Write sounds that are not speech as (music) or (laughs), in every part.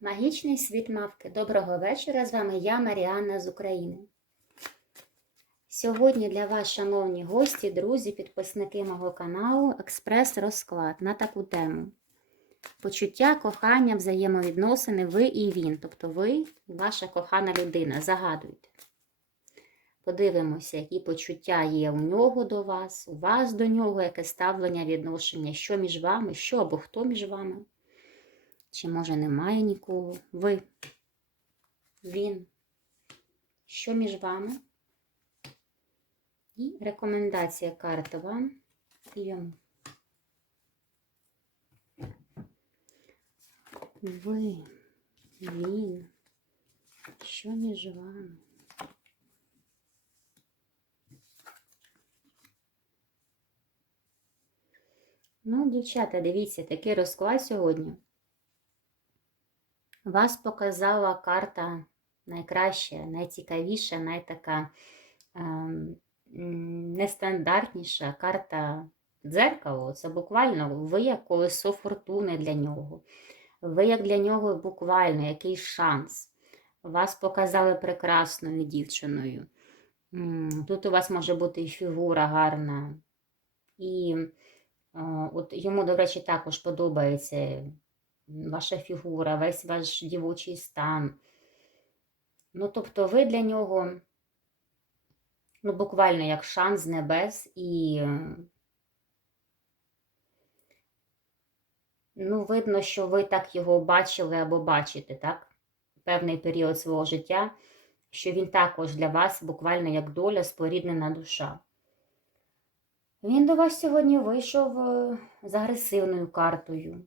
Магічний світ мавки. Доброго вечора. З вами я, Маріанна з України. Сьогодні для вас, шановні гості, друзі, підписники мого каналу, експрес-розклад на таку тему. Почуття, кохання, взаємовідносини, ви і він. Тобто ви ваша кохана людина. Загадуйте. Подивимося, які почуття є у нього до вас, у вас до нього, яке ставлення, відношення, що між вами, що або хто між вами. Чи може немає нікого? Ви, він. Що між вами? І рекомендація карти вам і йому. Ви, він. Що між вами? Ну, дівчата, дивіться, такий розклад сьогодні. Вас показала карта найкраща, найцікавіша, найтака ем, нестандартніша карта дзеркало. Це буквально ви як колесо фортуни для нього. Ви як для нього буквально якийсь шанс. Вас показали прекрасною дівчиною. Тут у вас може бути і фігура гарна. І от йому, до речі, також подобається ваша фігура, весь ваш дівочий стан. Ну, тобто, ви для нього, ну, буквально як шанс небес, і, ну, видно, що ви так його бачили або бачите, так? Певний період свого життя, що він також для вас буквально як доля, споріднена душа. Він до вас сьогодні вийшов е, з агресивною картою.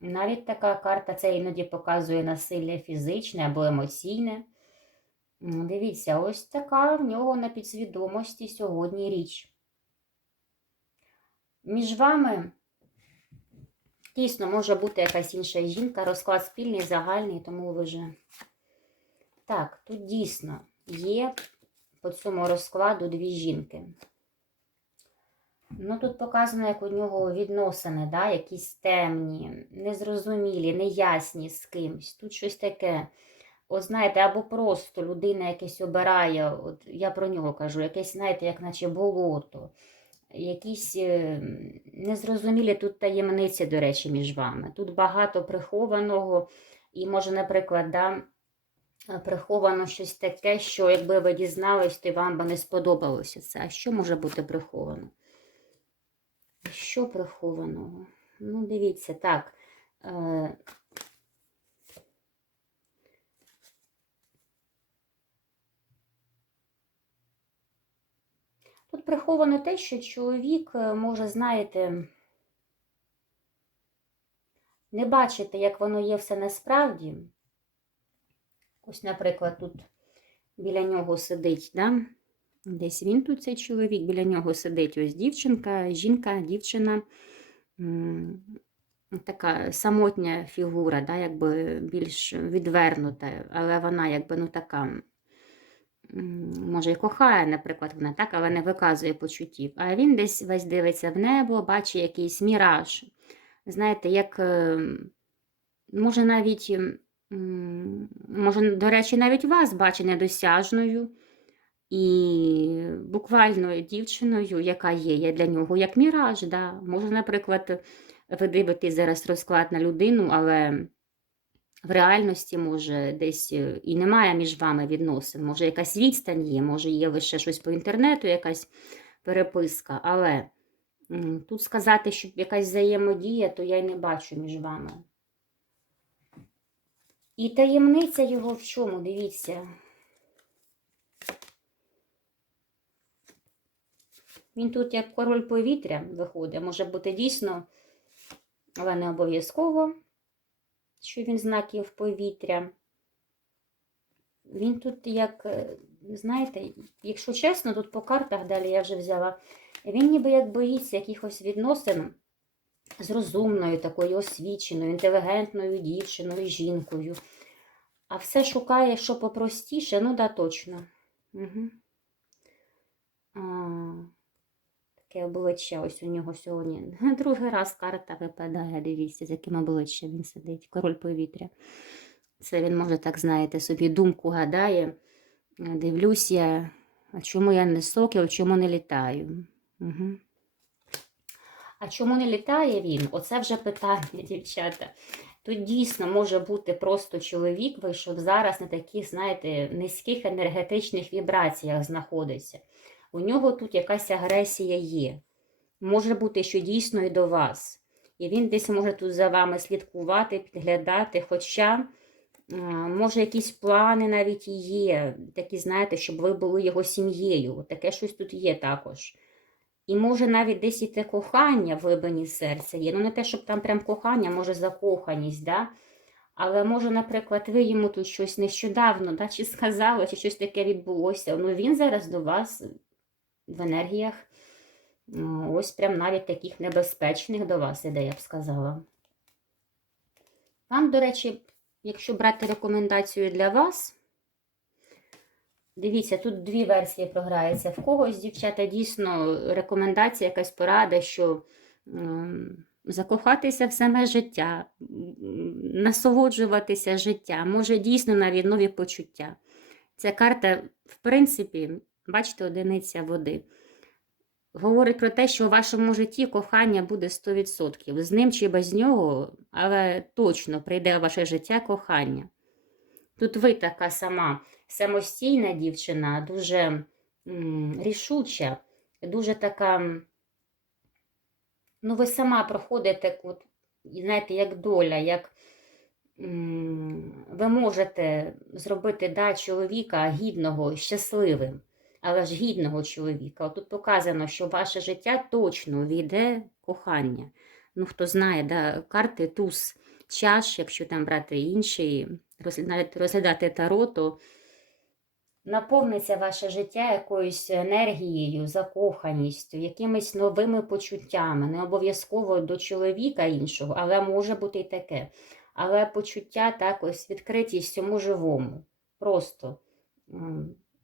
Навіть така карта це іноді показує насилля фізичне або емоційне. Дивіться, ось така в нього на підсвідомості сьогодні річ. Між вами дійсно може бути якась інша жінка, розклад спільний, загальний, тому ви вже. Так, тут дійсно є по цьому розкладу дві жінки. Ну, тут показано, як у нього відносини, да, якісь темні, незрозумілі, неясні з кимось. Тут щось таке. От знаєте, або просто людина якесь обирає, от я про нього кажу, якесь, знаєте, як наче болото, якісь е, незрозумілі тут таємниці, до речі, між вами. Тут багато прихованого, і, може, наприклад, да, приховано щось таке, що якби ви дізнались, то вам би не сподобалося це. А що може бути приховано? Що прихованого? Ну, дивіться, так. Е... Тут приховано те, що чоловік е, може, знаєте, не бачити, як воно є все насправді. Ось, наприклад, тут біля нього сидить, да? Десь він тут цей чоловік, біля нього сидить ось дівчинка, жінка, дівчина, така самотня фігура, да, якби більш відвернута, але вона якби ну така, може, і кохає, наприклад, вона так, але не виказує почуттів. А він десь весь дивиться в небо, бачить якийсь міраж. Знаєте, як, може, навіть, може, до речі, навіть вас бачить недосяжною. І буквально дівчиною, яка є, є для нього як міраж. Да. Може, наприклад, ви дивитесь зараз розклад на людину, але в реальності, може, десь е, і немає між вами відносин. Може, якась відстань є, може, є лише щось по інтернету, якась переписка. Але тут сказати, що якась взаємодія, то я й не бачу між вами. І таємниця його в чому? Дивіться. Він тут як король повітря виходить, може бути дійсно, але не обов'язково, що він знаків повітря. Він тут, як, е, знаєте, якщо чесно, тут по картах далі я вже взяла, він ніби як боїться якихось відносин з розумною, такою освіченою, інтелігентною дівчиною, жінкою. А все шукає, що попростіше, ну да, точно. Угу. А... Таке обличчя ось у нього сьогодні. (laughs) Другий раз карта випадає, дивіться, з яким обличчям він сидить. Король повітря. Це він може, так знаєте, собі думку гадає. Дивлюсь я, а чому я не сокіл, чому не літаю? Угу. А чому не літає він? Оце вже питання, (laughs) дівчата. Тут дійсно може бути просто чоловік вийшов зараз на таких, знаєте, низьких енергетичних вібраціях знаходиться. У нього тут якась агресія є. Може бути, що дійсно і до вас. І він десь може тут за вами слідкувати, підглядати. Хоча, е, може, якісь плани навіть є, такі, знаєте, щоб ви були його сім'єю. Таке щось тут є також. І може навіть десь і те кохання в глибині серця є. Ну, не те, щоб там прям кохання, може закоханість, да? але може, наприклад, ви йому тут щось нещодавно, да? чи сказали, чи щось таке відбулося. Ну, він зараз до вас в енергіях, ось прям навіть таких небезпечних до вас іде, я б сказала. Вам, до речі, якщо брати рекомендацію для вас, Дивіться, тут дві версії програється. В когось, дівчата, дійсно рекомендація, якась порада, що закохатися в саме життя, насолоджуватися життям, може дійсно навіть нові почуття. Ця карта, в принципі, бачите, одиниця води. Говорить про те, що у вашому житті кохання буде 100%. З ним чи без нього, але точно прийде у ваше життя кохання. Тут ви така сама самостійна дівчина, дуже м, рішуча, дуже така. Ну, ви сама проходите, от, знаєте, як доля, як м, ви можете зробити да, чоловіка гідного, щасливим, але ж гідного чоловіка. Тут показано, що ваше життя точно війде кохання. Ну, хто знає, да, карти туз чаш, якщо там брати інші, розгля- навіть розглядати таро, наповниться ваше життя якоюсь енергією, закоханістю, якимись новими почуттями, не обов'язково до чоловіка іншого, але може бути і таке. Але почуття так ось відкритість всьому живому. Просто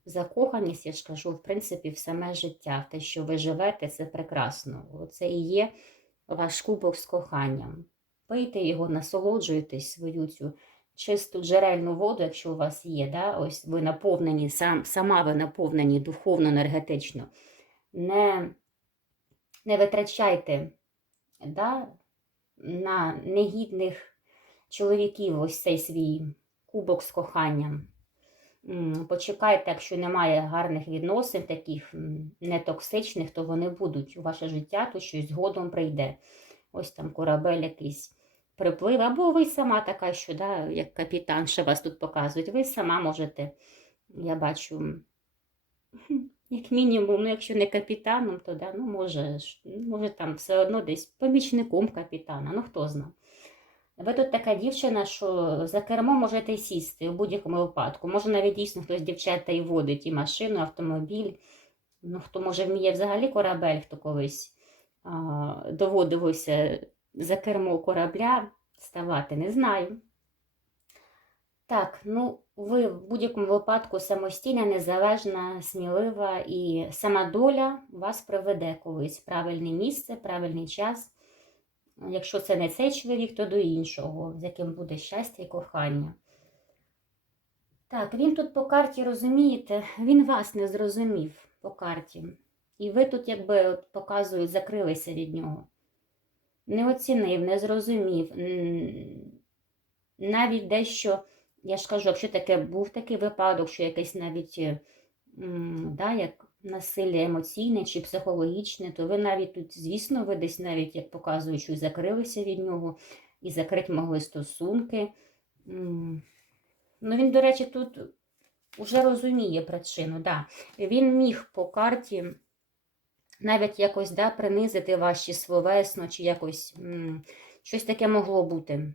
закоханість, я ж кажу, в принципі, в саме життя. В те, що ви живете, це прекрасно. Це і є ваш кубок з коханням. Пийте його, насолоджуйтесь свою цю чисту джерельну воду, якщо у вас є, да? ось ви наповнені, сам, сама ви наповнені духовно, енергетично. Не, не витрачайте да? на негідних чоловіків ось цей свій кубок з коханням. Почекайте, якщо немає гарних відносин, таких нетоксичних, то вони будуть у ваше життя, то щось згодом прийде. Ось там корабель якийсь приплив, або ви сама така, що да, як капітан, ще вас тут показують, ви сама можете, я бачу, (laughs) як мінімум, ну якщо не капітаном, то да, ну може, може там все одно десь помічником капітана, ну хто знає. Ви тут така дівчина, що за кермо можете сісти у будь-якому випадку. Може навіть дійсно хтось дівчата і водить і машину, автомобіль. Ну, хто може вміє взагалі корабель, хто колись а, доводилося за кермо корабля ставати, не знаю. Так, ну ви в будь-якому випадку самостійна, незалежна, смілива і сама доля вас приведе колись в правильне місце, правильний час. Якщо це не цей чоловік, то до іншого, з яким буде щастя і кохання. Так, він тут по карті, розумієте, він вас не зрозумів по карті. І ви тут, якби показують, закрилися від нього. Не оцінив, не зрозумів. Навіть дещо, я ж кажу, якщо таке був такий випадок, що якесь навіть е, да, як насилля емоційне чи психологічне, то ви навіть тут, звісно, ви десь навіть, як показують, що закрилися від нього, і закрити могли стосунки. Ну, він, до речі, тут вже розуміє причину. Да. Він міг по карті навіть якось да, принизити чи словесно, чи якось щось таке могло бути.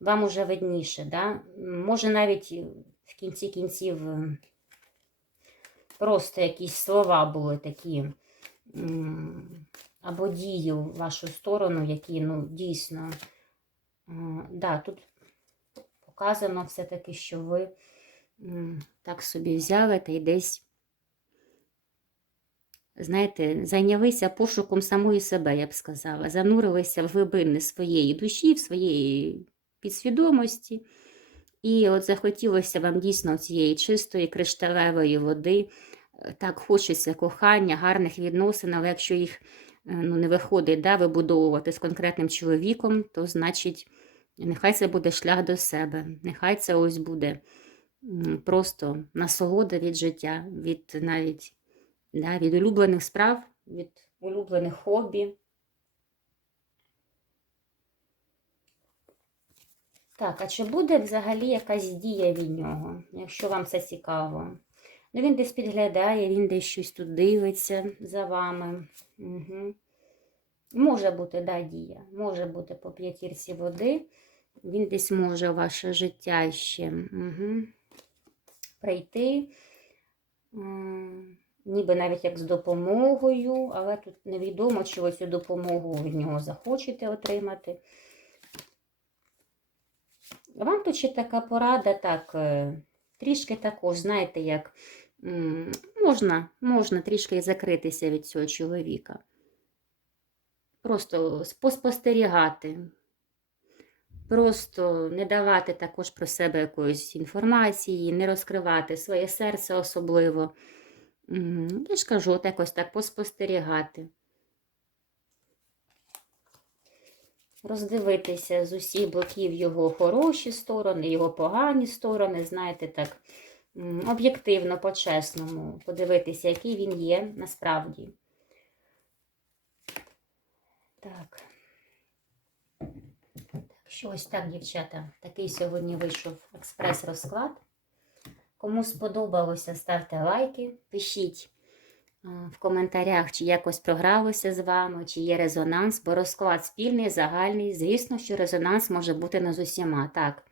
Вам уже видніше. Да? Може, навіть в кінці кінців просто якісь слова були такі. Або дії в вашу сторону, які ну, дійсно. Да, тут показано все-таки, що ви так собі взяли та й десь, знаєте, зайнялися пошуком самої себе, я б сказала, занурилися в глибини своєї душі, в своєї підсвідомості. І от захотілося вам дійсно цієї чистої кришталевої води. Е, Так хочеться кохання, гарних відносин, але якщо їх е, ну, не виходить да, вибудовувати з конкретним чоловіком, то значить, нехай це буде шлях до себе, нехай це ось буде просто насолода від життя, від навіть да, від улюблених справ, від улюблених хобі. Так, а чи буде взагалі якась дія від нього, якщо вам це цікаво? Ну, він десь підглядає, він десь щось тут дивиться за вами. Угу. Може бути, да, дія. Може бути по п'ятірці води. Він десь може ваше життя ще угу. прийти. Ніби навіть як з допомогою, але тут невідомо, чи ви цю допомогу від нього захочете отримати. Вам тут ще така порада, так, е, трішки також, знаєте, як можна, можна трішки закритися від цього чоловіка. Просто поспостерігати. Просто не давати також про себе якоїсь інформації, не розкривати своє серце особливо. Я ж кажу, от якось так поспостерігати. Роздивитися з усіх боків його хороші сторони, його погані сторони, знаєте, так об'єктивно, по-чесному, подивитися, який він є насправді. Так. Що ось так, дівчата, такий сьогодні вийшов експрес-розклад. Кому сподобалося, ставте лайки, пишіть в коментарях, чи якось програлося з вами, чи є резонанс, бо розклад спільний, загальний. Звісно, що резонанс може бути не з усіма. Так,